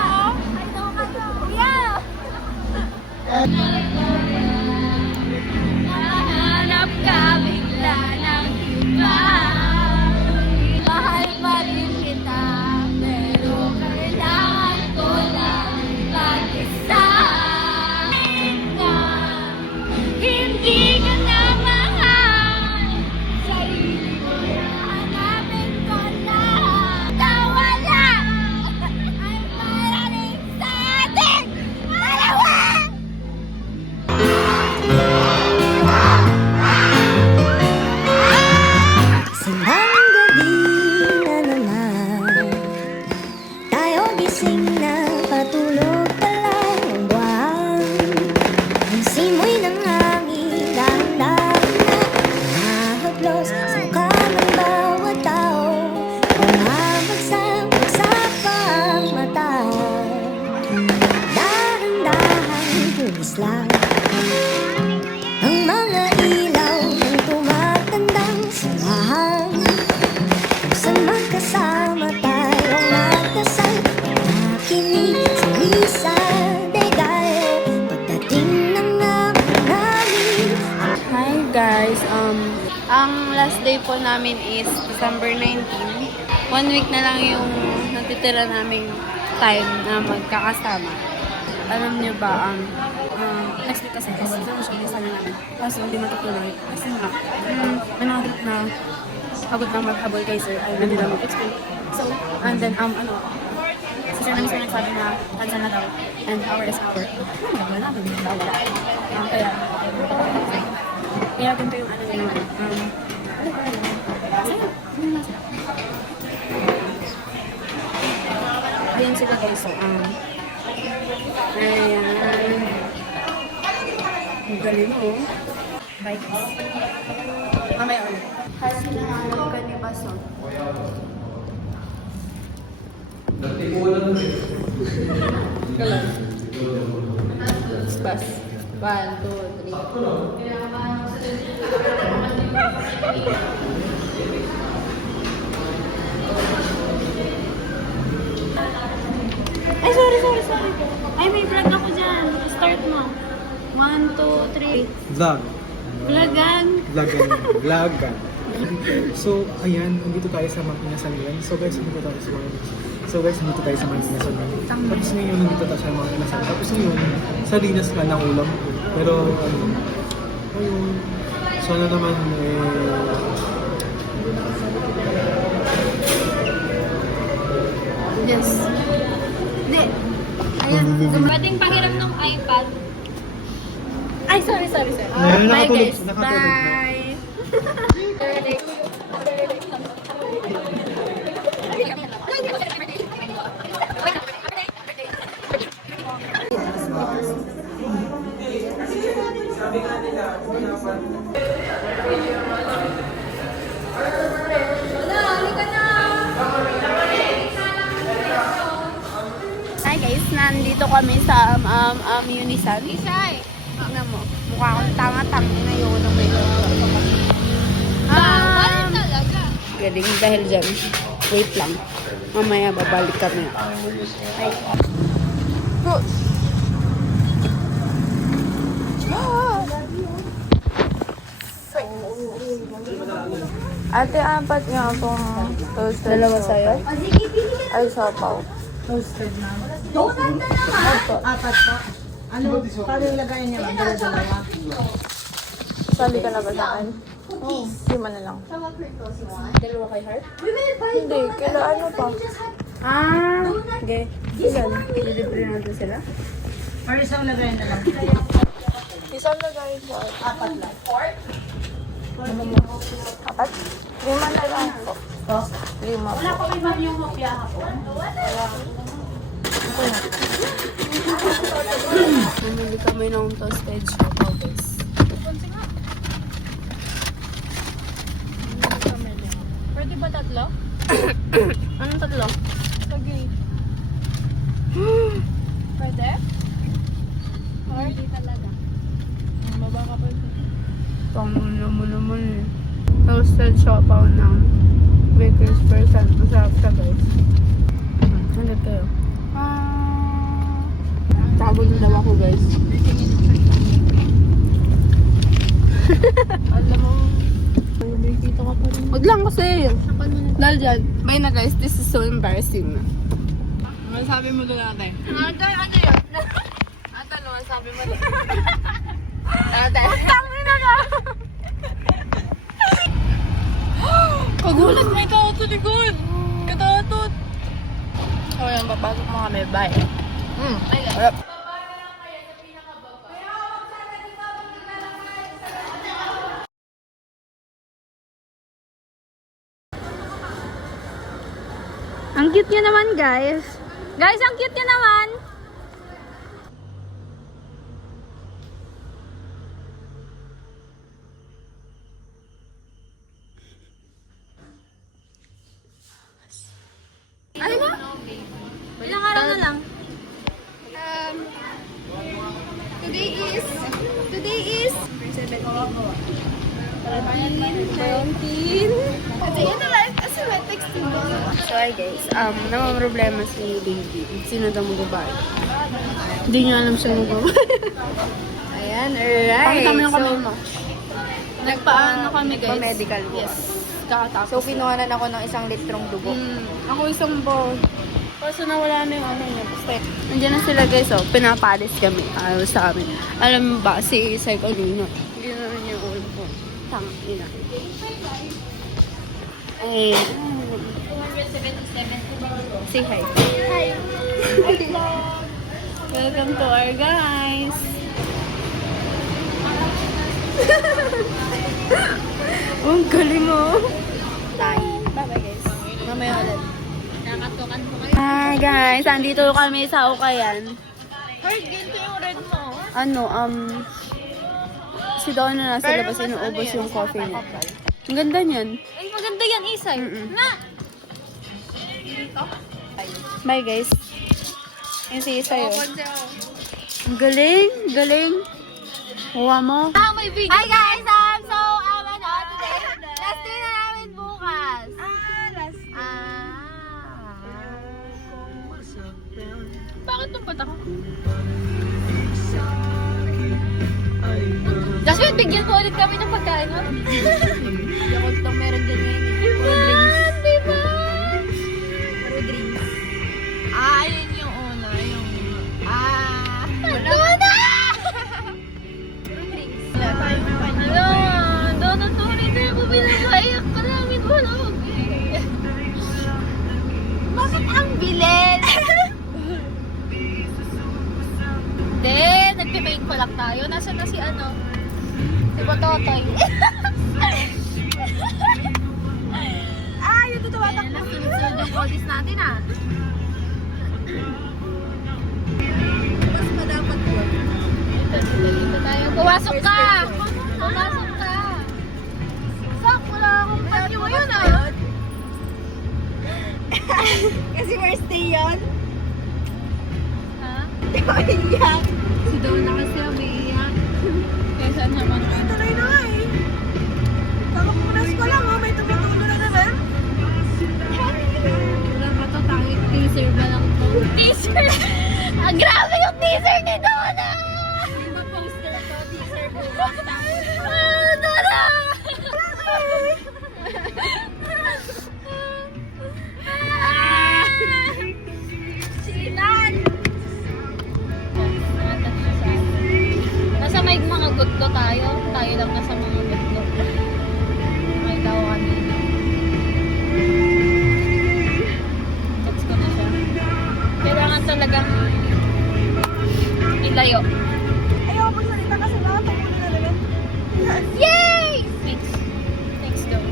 Ay daw kayo! Kuya! Hanap ka bigla ng iba. Mahal pa rin kita, pero kailangan ko lang mag-isa. Na hindi ka na mahal. Sarili ko na hanapin ko lahat. Nawala ay para rin sa ating dalawa. Simbang gabi na naman, tayo gising na, patulog pa lang ang buwan. Ang simoy ng hangin, dahan-dahan na nahaglos sa mukha ng bawat tao. Bumabagsak sa pagmata, dahan-dahan kumislang ang mga ilaw ng tumatandang samahan. Kung saan magkasama tayong nagdasal, nakinig sa misa de Gallo. Pagdating ng namin namin, Hi guys, ang last day po namin is December 19. 1 week na lang yung natitira naming time na magkakasama. Alam niyo ba, next week kasi is finish sana namin. Kaso hindi matutuloy. Kasi nga, may mga group na pagod na maghabol kay sir ay nandito mag-explain. So, and then, si sir namin sir nagsabi na cancel na daw. And hour is hour. Wala namin, wala. Kaya ganito yung ano nyo naman. Ayan sila guys. So, ayan. Ang galing mo. Bye guys. Mamaya ulit. Halos na hanap ka ni Baso. Bas. 1, 2, 3. Ay, sorry. Ay, may vlog ako dyan. Start mo. 1, 2, 3. Vlog. Vlogan. Vlogan. So, ayan, nandito tayo sa Makinasan ngayon. So guys, nandito tayo sa Makinasan ngayon. Tapos ngayon, nandito tayo sa Makinasan. Tapos ngayon, sardinas ka ng ulam. Pero, ayun, sana naman, Yes. Hindi. Ayan. Pwedeng pahiram ng iPad. Ay, sorry. Ayun, Bye nakatulog. guys. Nakatulog na. Bye. Hi guys, nandito kami sa Unisan. Isay. Tingnan mo, mukha akong tanga-tanga ngayon ng may Bawal talaga. galing dahil dyan. Wait lang. Mamaya babalik kami. Ay. Ate, apat nga po toasted. Dalawa sa'yo? Ay, sapaw. Sabi ka na ba sa akin? Oo. Lima na lang. Dalawa kay Heart? Hindi, kailan ano pa? Okay. Ilan? Dilibre natin sila? Isang lagay po. Apat lang. Apat? Lima na lang po. Lima po. Namili kami ng toasted choco guys. Pwede ba tatlo? Anong tatlo? Lagi. Pwede? Or di talaga? Baba ka pwede. Pangulo mo naman eh. Toasted choco ng Baker's Percent. Masarap siya guys. Hanap kayo. Tago na daw ako guys. Alam mo, may kita ka pa rin. Wag lang kasi. Dahil dyan. Bye na guys. This is so embarrassing na. Ano sabi mo doon ate? Ate, ano yun? Ate, ano sabi mo doon? Ate. Tangin na ka! Kagulat, may tao to likod. Katatot. O yan, papasok mo kami. Bye. Ang cute niya naman guys. Guys, ang cute niya naman. Ano na? Ilang araw na lang? Today is 17. So hi guys, namang problema si baby. Sino daw mag-babae? Hindi niya alam siya mag-babae. Ayan, alright. Pakita mo yung kamay mo. Nagpaano kami guys? Pa-medical mo. Yes. Kakatapos. So, kinuhanan ako ng 1 litrong dugo. Ako isang bowl. Kaso nawala na yung ano niya. Basta, nandiyan na sila guys, oh. Pinapalis kami. Ayaw sa amin. Alam mo ba, si Isay kanina. Hindi na rin yung ulo ko. Tangina. Eh. 277. Say hi. Hi. Welcome to our guys. Ang galing oh. Bye-bye guys. Mamaya ulit. Nakatukan ko kayo. Hi guys, andito kami sa Ukayan. Heart, ganito yung red mo. Ano, si Donna nasa labas inuubos yung coffee niya. Ang ganda niyan. Ay, maganda yan, Isay. Na! Bye guys. Yung si Isa yun. Ang galing, galing. Huwa mo. Ah, may video. Hi guys, so, today, last day na namin bukas. Bakit nung patak? Jasmine, bigyan mo ulit kami ng pagkain, no? Yakot lang meron dyan ngayon. Diba? Puro drinks. Ayun yung una, yung... Wala na! Ano? Doon ang tuloy na yung bumilagay. Karamit mo na Bakit ang bilis? Hindi, nagpe-fake pa lang tayo. Nasaan na si ano? Si Bototoy. Yung tutawatak na sunod-sunod yung oldies natin Mas pa dapat yun. Dito tayo. Pumasok ka! Pumasok ka! Sak, wala akong panyo yun Kasi first day yun. Ha? Di ko iyak. Si Donna kasi umiiyak. Kesa naman. Tuloy na nga Kakapunas ko lang may tumutulo na naman. Wala pa to, tangit teaser ba lang to? Teaser! Ang grabe yung teaser ni Donna! Yung poster to, teaser ko. Donna! Sinan! Nasa may mga gutlo tayo. Tayo lang nasa mga gutlo. Nakita ko kanina. Text ko na siya. Kailangan talagang ilayo. Ayaw magsalita kasi nakatapulo na naman. Yay! Thanks. Thanks daw.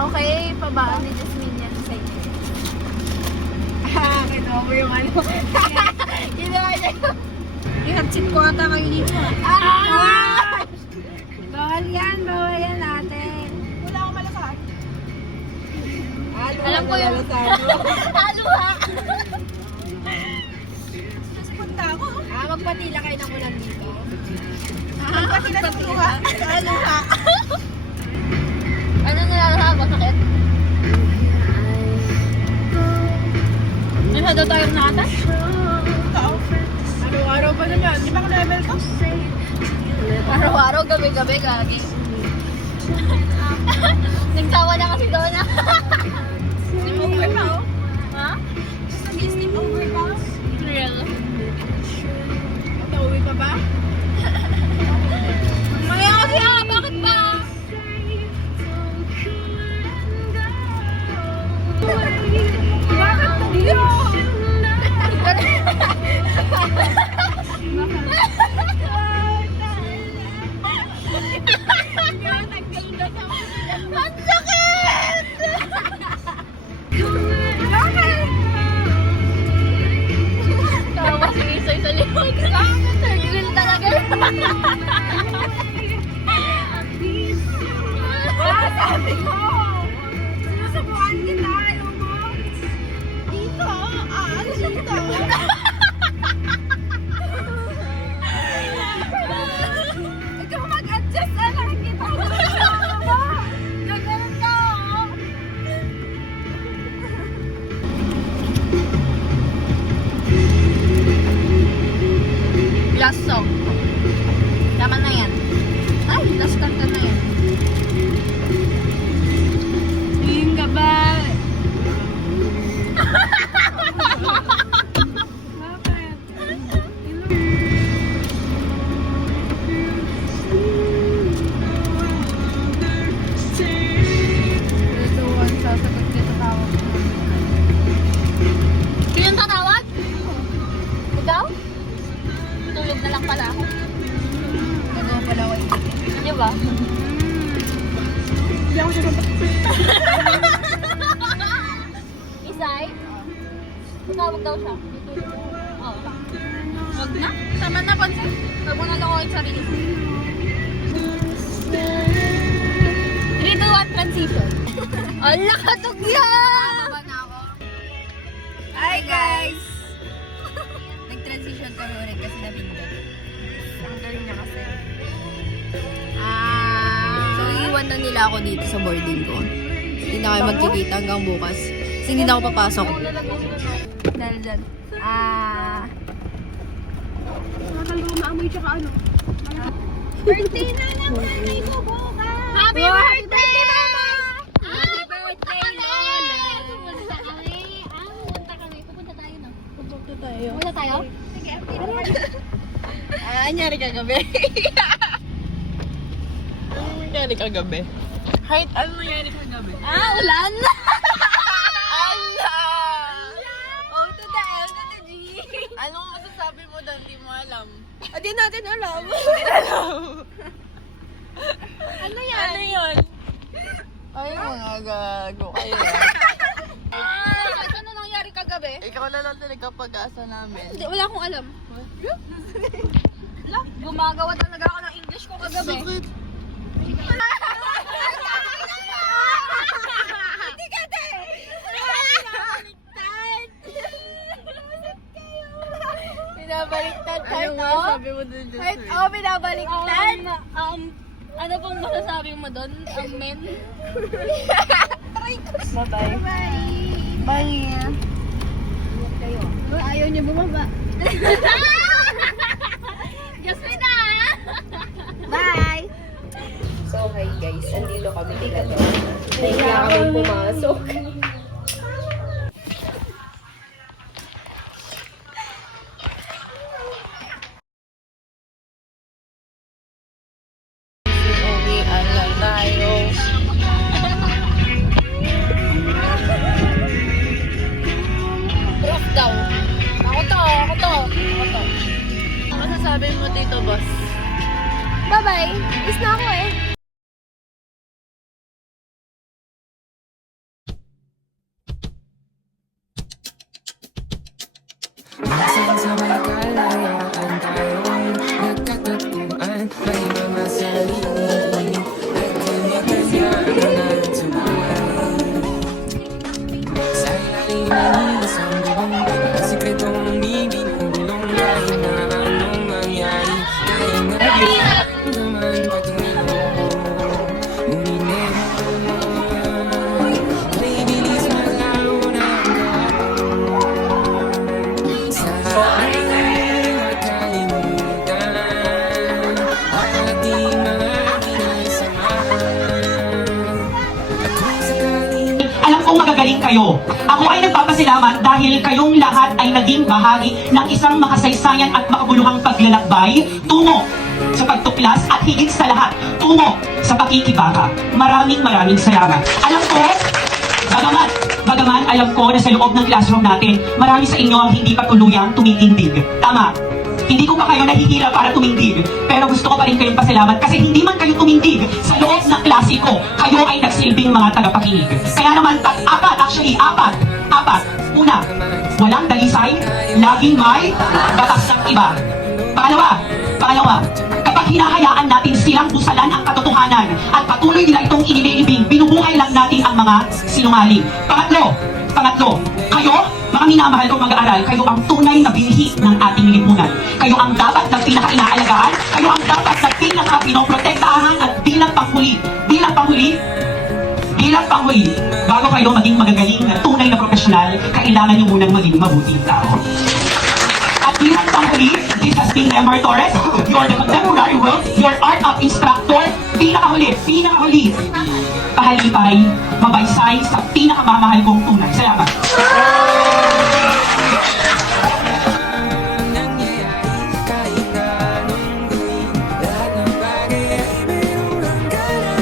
Okay, pabaan ni Jasmine yan sa inyo. Kinuha mo yung ano. Kinuha niya yung... Ihatsit ko ata kayo dito. Bawal yan natin. Wala akong malakas. Alam ko yung... Haluha! Punta ako. Magpatila kayo ng ulan dito. Magpatila sa luha. Luha. Ano nalalaha? Masakit? Masyado tayong nakatas? Araw-araw pa naman. Di ba ka level ko? Araw-araw, gabi-gabi, gagi. Nagsawa na kasi doon na. Sleep over pa oh. Ha? Sleep over pa. Real. Pauwi pa ba? Maya kasi bakit ba? Bakit tayo? Ang sakit! Tawa si Isay sa likod. Third talaga. Sabi ko! Sinusubukan kita, ayaw mo? Dito, ano dito? Ikaw mag-adjust, nakikita ko sa mo. Nagalan ka, Last song. Tama na yan. Ay, last kanta na yan. Tingin ka ba? Sasagot dito tawag. Sino tatawag? Ikaw? Tulog na lang pala ako. Nagawa pala ako. Di ba? Isay? Tumawag daw siya. Oo. Wag na. Tama na pansin. Huwag mo na lokohin sarili. 3, 2, 1, transition. Ala, katugyan! Bababa na ako. Hi guys! Nag-transition kami ulit kasi napindot. Ang galing niya kasi. So, iiwan na nila ako dito sa boarding ko. Hindi na kayo magkikita hanggang bukas. Kasi hindi na ako papasok. Dahil dyan. Birthday na lang nanay ko bukas! Happy birthday, Mama! Happy birthday, Lola! Pupunta kami. Pupunta tayo, no? Pupunta tayo? Sige, Anyari kagabi. Ano nangyari kagabi? Height, ano nangyari kagabi? Ulan! Ala! Oh, to the L, to the G. Anong masasabi mo doon? Hindi mo alam. Hindi natin alam. Ano yan? Ano yun? Ay, mga gago kayo. Ano nangyari kagabi? Ikaw na lang talaga pag-asa namin. Hindi, wala akong alam. Gumagawa talaga ako ng English ko kagabi. Hindi ka din! Binabaliktad tayo. Ano masasabi mo doon, Jocelyn? Binabaliktad. Ano pong masasabi mo doon? Amen? Bye-bye. Bye. Ayaw niya bumaba. Jasmine! Bye! So, hi guys. Andito kami nila to. Nahiya kami pumasok. Uwian lang tayo. Off daw. Ako to. Ano masasabi mo dito, boss? Bye-bye. Is na ako eh. Minsan sa may kalayaan tayo'y nagkatagpuan. May mga sarili at kanya-kanya na tubuhan. Sa ilalim ng isang bubong ang sikretong bibig ng bulong dahil na anong mangyari. Kaya nga naman patunay mo uminero. May bilis na launa sa aking makalimutan ang ating mga kinasamahan. At kung sakaling Alam kong magagaling kayo. Ako ay nagpapasalamat dahil kayong lahat ay naging bahagi ng isang makasaysayan at makabuluhang paglalakbay tungo sa pagtuklas at higit sa lahat, tungo sa pakikibaka. Maraming salamat. Alam ko, bagaman alam ko na sa loob ng classroom natin, marami sa inyo ang hindi pa tuluyang tumitindig. Tama. Hindi ko pa kayo nahihila para tumindig. Pero gusto ko pa rin kayong pasalamat kasi hindi man kayo tumindig sa loob ng klase ko, kayo ay nagsilbing mga tagapakinig. Kaya naman, apat. Una, walang dalisay, laging may batas ng iba. Pangalawa, kapag hinahayaan natin silang busalan ang katotohanan at patuloy nila itong inililibing, binubuhay lang natin ang mga sinungaling. Pangatlo, kayo, mga minamahal kong mag-aaral, kayo ang tunay na binhi ng ating lipunan. Kayo ang dapat na pinaka-inaalagaan, kayo ang dapat na pinaka-pinoprotektahan at bilang panghuli, bago kayo maging magagaling na tunay na profesional, kailangan nyo munang maging mabuting tao. At bilang panghuli, this has been Emar Torres, your contemporary world, your art of instructor, pinakahuli, pahalipay, mabaysay sa pinakamamahal kong tunay. Salamat. nangyayari kahit na anong gawin, lahat ng bagay ay mayroong hangganan.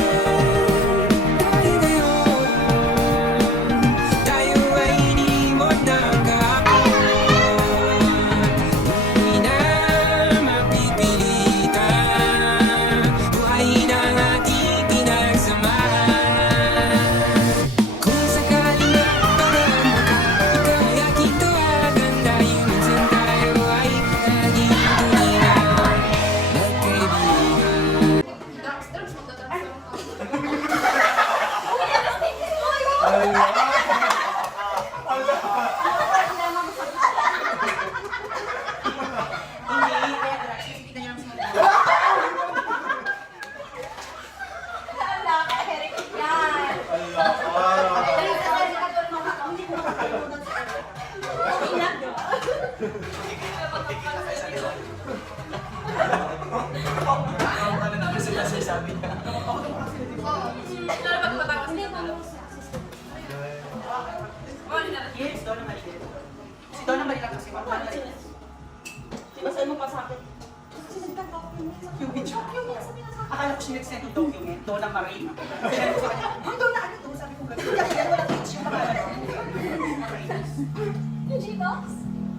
Dahil ngayon, tayo ay iniwan ng kahapon. Hindi na mapipilitan, buhayin ang ating pinagsamahan. Akala ko siya nag-send yung document, Donna Marie. Sinabi ko sa kanya, Donna, ano to? Sabi ko, gano'n. Yan, walang H yung pangalan. Yung G-Box?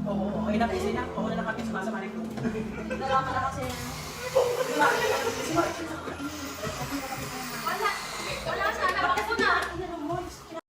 Oo, ayun na kasi na. Oo na lang kami sumasama ng group. Nalaman na kasi.